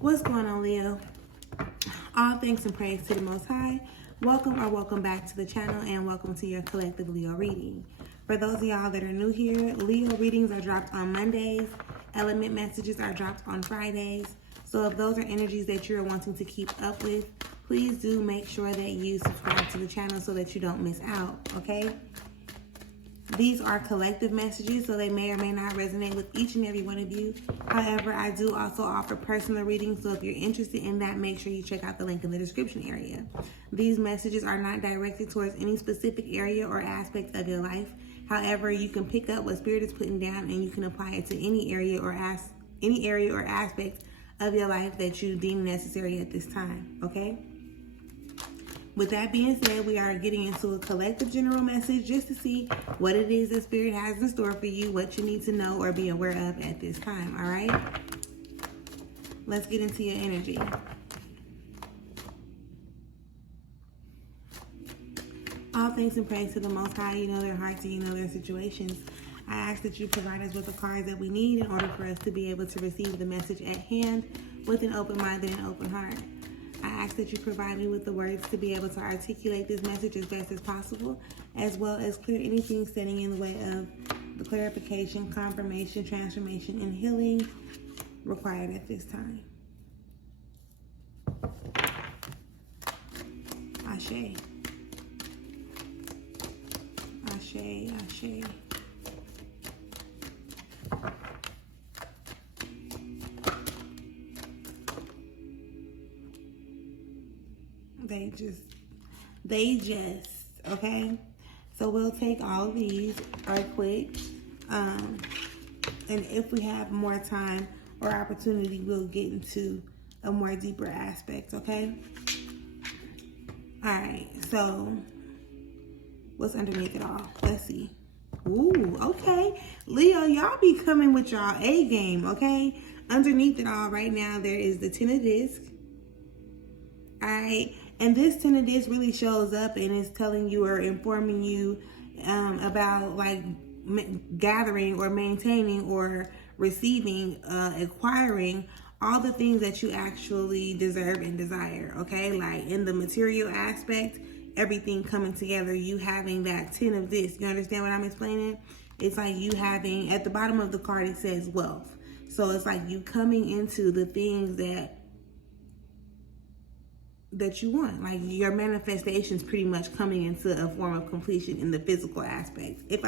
What's going on, Leo? All thanks and praise to the Most High. Welcome back to the channel, and welcome to your collective Leo reading. For those of y'all that are new here, Leo readings are dropped on Mondays. Element messages are dropped on Fridays. So if those are energies that you're wanting to keep up with, please do make sure that you subscribe to the channel so that you don't miss out, okay? These are collective messages, so they may or may not resonate with each and every one of you. However, I do also offer personal readings, so if you're interested in that, make sure you check out the link in the description area. These messages are not directed towards any specific area or aspect of your life. However, you can pick up what Spirit is putting down and you can apply it to any area or aspect of your life that you deem necessary at this time, okay? With that being said, we are getting into a collective general message just to see what it is that Spirit has in store for you, what you need to know or be aware of at this time, all right? Let's get into your energy. All thanks and praise to the Most High. You know their hearts and you know their situations. I ask that you provide us with the cards that we need in order for us to be able to receive the message at hand with an open mind and an open heart. I ask that you provide me with the words to be able to articulate this message as best as possible, as well as clear anything standing in the way of the clarification, confirmation, transformation, and healing required at this time. Ashe. Ashe, Ashe. They just, okay? So we'll take all of these right quick. And if we have more time or opportunity, we'll get into a more deeper aspect, okay? All right, so what's underneath it all? Let's see. Ooh, okay. Leo, y'all be coming with y'all A game, okay? Underneath it all right now, there is the Ten of Discs. All right. And this Ten of Discs really shows up and is telling you or informing you about like gathering or maintaining or receiving, acquiring all the things that you actually deserve and desire, okay? Like in the material aspect, everything coming together, you having that Ten of Discs. You understand what I'm explaining? It's like you having, at the bottom of the card, it says wealth. So it's like you coming into the things that you want, like your manifestations pretty much coming into a form of completion in the physical aspects. If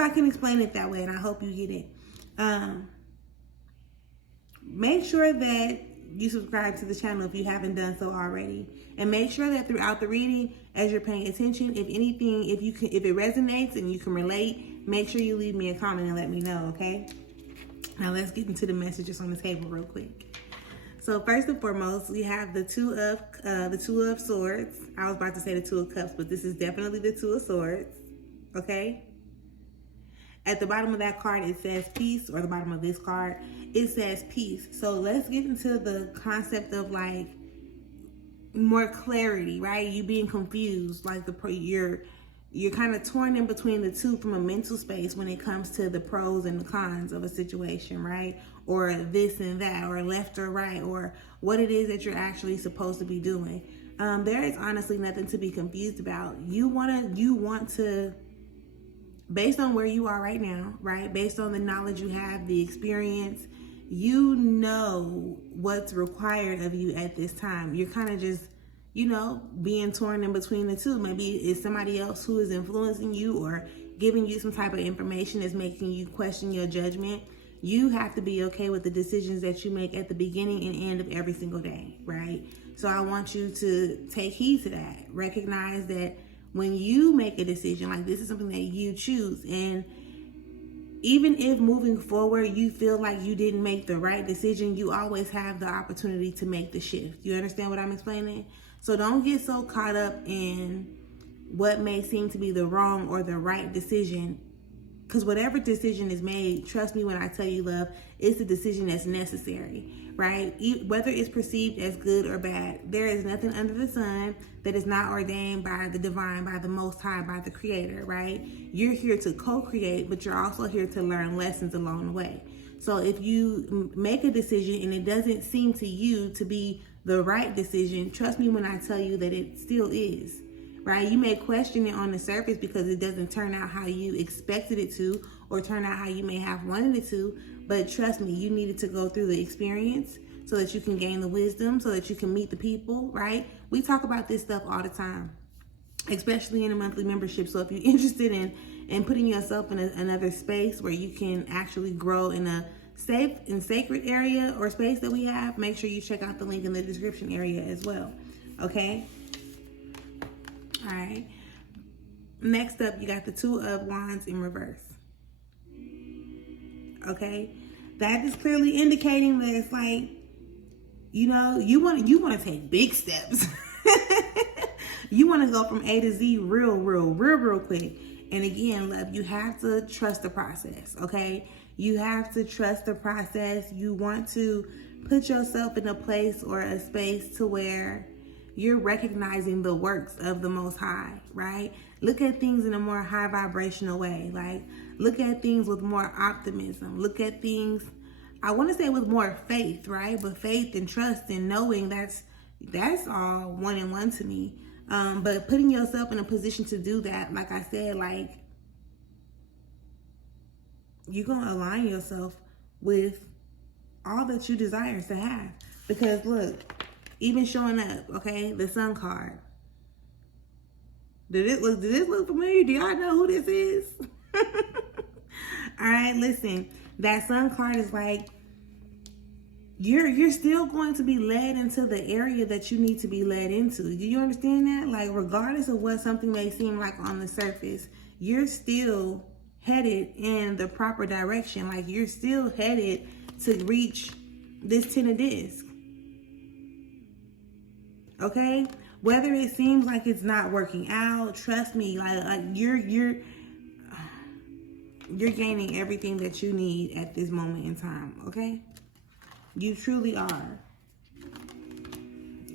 I can explain it that way, and I hope you get it. Make sure that you subscribe to the channel if you haven't done so already, and make sure that throughout the reading, as you're paying attention, if anything, if it resonates and you can relate, make sure you leave me a comment and let me know, okay? Now let's get into the messages on the table real quick. So first and foremost, we have the Two of Swords. I was about to say the Two of Cups, but this is definitely the Two of Swords, okay? At the bottom of that card, it says peace, or the bottom of this card, it says peace. So let's get into the concept of like more clarity, right? You being confused, like you're kind of torn in between the two from a mental space when it comes to the pros and the cons of a situation, right? Or this and that, or left or right, or what it is that you're actually supposed to be doing. There is honestly nothing to be confused about. You want to, based on where you are right now, right? Based on the knowledge you have, the experience, you know what's required of you at this time. You're kind of just, being torn in between the two. Maybe it's somebody else who is influencing you or giving you some type of information that's making you question your judgment. You have to be okay with the decisions that you make at the beginning and end of every single day, right? So I want you to take heed to that. Recognize that when you make a decision, like this is something that you choose, and even if moving forward you feel like you didn't make the right decision, you always have the opportunity to make the shift. You understand what I'm explaining? So don't get so caught up in what may seem to be the wrong or the right decision, because whatever decision is made, trust me when I tell you, love, it's a decision that's necessary, right? Whether it's perceived as good or bad, there is nothing under the sun that is not ordained by the divine, by the Most High, by the Creator, right? You're here to co-create, but you're also here to learn lessons along the way. So if you make a decision and it doesn't seem to you to be the right decision, trust me when I tell you that it still is, right? You may question it on the surface because it doesn't turn out how you expected it to, or turn out how you may have wanted it to. But trust me, you needed to go through the experience so that you can gain the wisdom, so that you can meet the people, right? We talk about this stuff all the time, especially in a monthly membership. So if you're interested in putting yourself in another space where you can actually grow in a safe and sacred area or space that we have, make sure you check out the link in the description area as well. Okay? All right. Next up, you got the Two of Wands in reverse. Okay? That is clearly indicating that it's like, you know, you want to take big steps. You want to go from A to Z real quick. And again, love, you have to trust the process, okay? You have to trust the process. You want to put yourself in a place or a space to where you're recognizing the works of the Most High, right? Look at things in a more high vibrational way. Like, look at things with more optimism. Look at things, I want to say with more faith, right? But faith and trust and knowing that's all one and one to me. But putting yourself in a position to do that, like I said, like, you're going to align yourself with all that you desire to have. Because look, even showing up, okay, the Sun card. Did this look familiar? Do y'all know who this is? All right, listen, that Sun card is like, you're still going to be led into the area that you need to be led into. Do you understand that? Like, regardless of what something may seem like on the surface, you're still headed in the proper direction. Like, you're still headed to reach this 10 of discs. Okay? Whether it seems like it's not working out, trust me, like you're gaining everything that you need at this moment in time, okay? You truly are.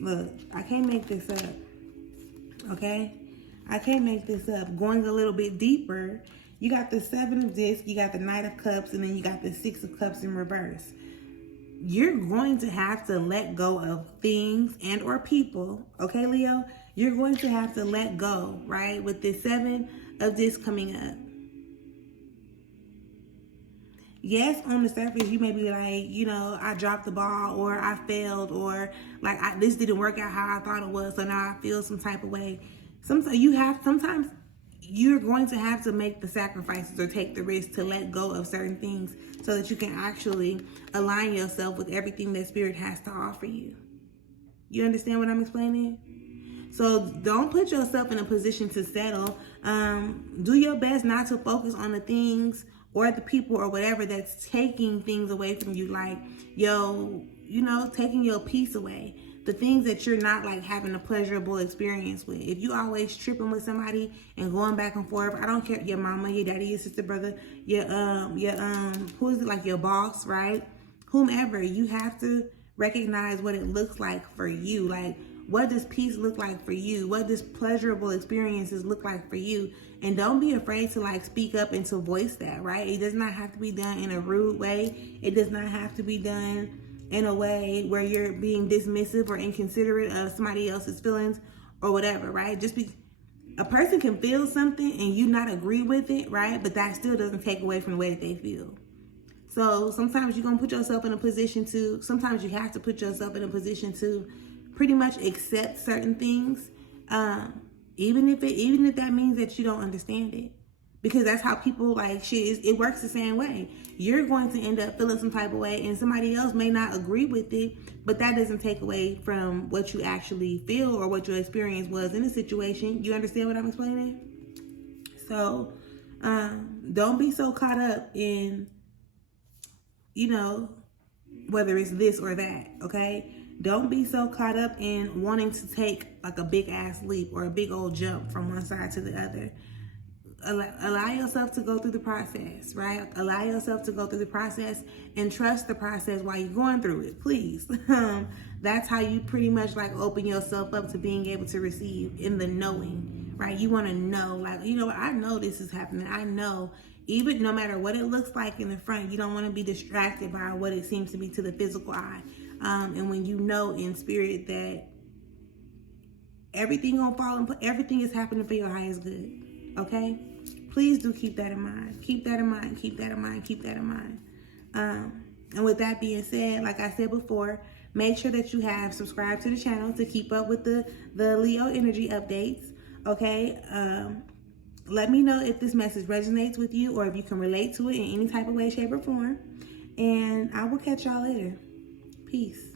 Look, I can't make this up, okay? I can't make this up. Going a little bit deeper, you got the 7 of discs, you got the Knight of Cups, and then you got the 6 of Cups in reverse. You're going to have to let go of things and or people, okay, Leo? You're going to have to let go, right? With this 7 of discs coming up. Yes, on the surface, you may be like, you know, I dropped the ball, or I failed, or like this didn't work out how I thought it was, so now I feel some type of way. Sometimes you're going to have to make the sacrifices or take the risk to let go of certain things so that you can actually align yourself with everything that Spirit has to offer you. You understand what I'm explaining? So don't put yourself in a position to settle. Do your best not to focus on the things or the people or whatever that's taking things away from you, like, taking your peace away. The things that you're not like having a pleasurable experience with. If you always tripping with somebody and going back and forth, I don't care, your mama, your daddy, your sister, brother, who is it, like your boss, right? Whomever, you have to recognize what it looks like for you. Like, what does peace look like for you? What does pleasurable experiences look like for you? And don't be afraid to like speak up and to voice that, right? It does not have to be done in a rude way. It does not have to be done in a way where you're being dismissive or inconsiderate of somebody else's feelings or whatever, right? A person can feel something and you not agree with it, right? But that still doesn't take away from the way that they feel. So sometimes you're going to put yourself in a position to, sometimes you have to put yourself in a position to pretty much accept certain things, even if that means that you don't understand it. Because that's how people like shit. It works the same way. You're going to end up feeling some type of way and somebody else may not agree with it, but that doesn't take away from what you actually feel or what your experience was in the situation. You understand what I'm explaining? So don't be so caught up in, whether it's this or that, okay? Don't be so caught up in wanting to take like a big ass leap or a big old jump from one side to the other. Allow yourself to go through the process, right? Allow yourself to go through the process and trust the process while you're going through it, please. That's how you pretty much like open yourself up to being able to receive in the knowing, right? You want to know, like, I know this is happening. I know even no matter what it looks like in the front, you don't want to be distracted by what it seems to be to the physical eye. And when you know in spirit that everything gonna fall and everything is happening for your highest good, okay? Please do keep that in mind. Keep that in mind. Keep that in mind. Keep that in mind. And with that being said, like I said before, make sure that you have subscribed to the channel to keep up with the Leo energy updates, okay? Let me know if this message resonates with you or if you can relate to it in any type of way, shape, or form. And I will catch y'all later. Peace.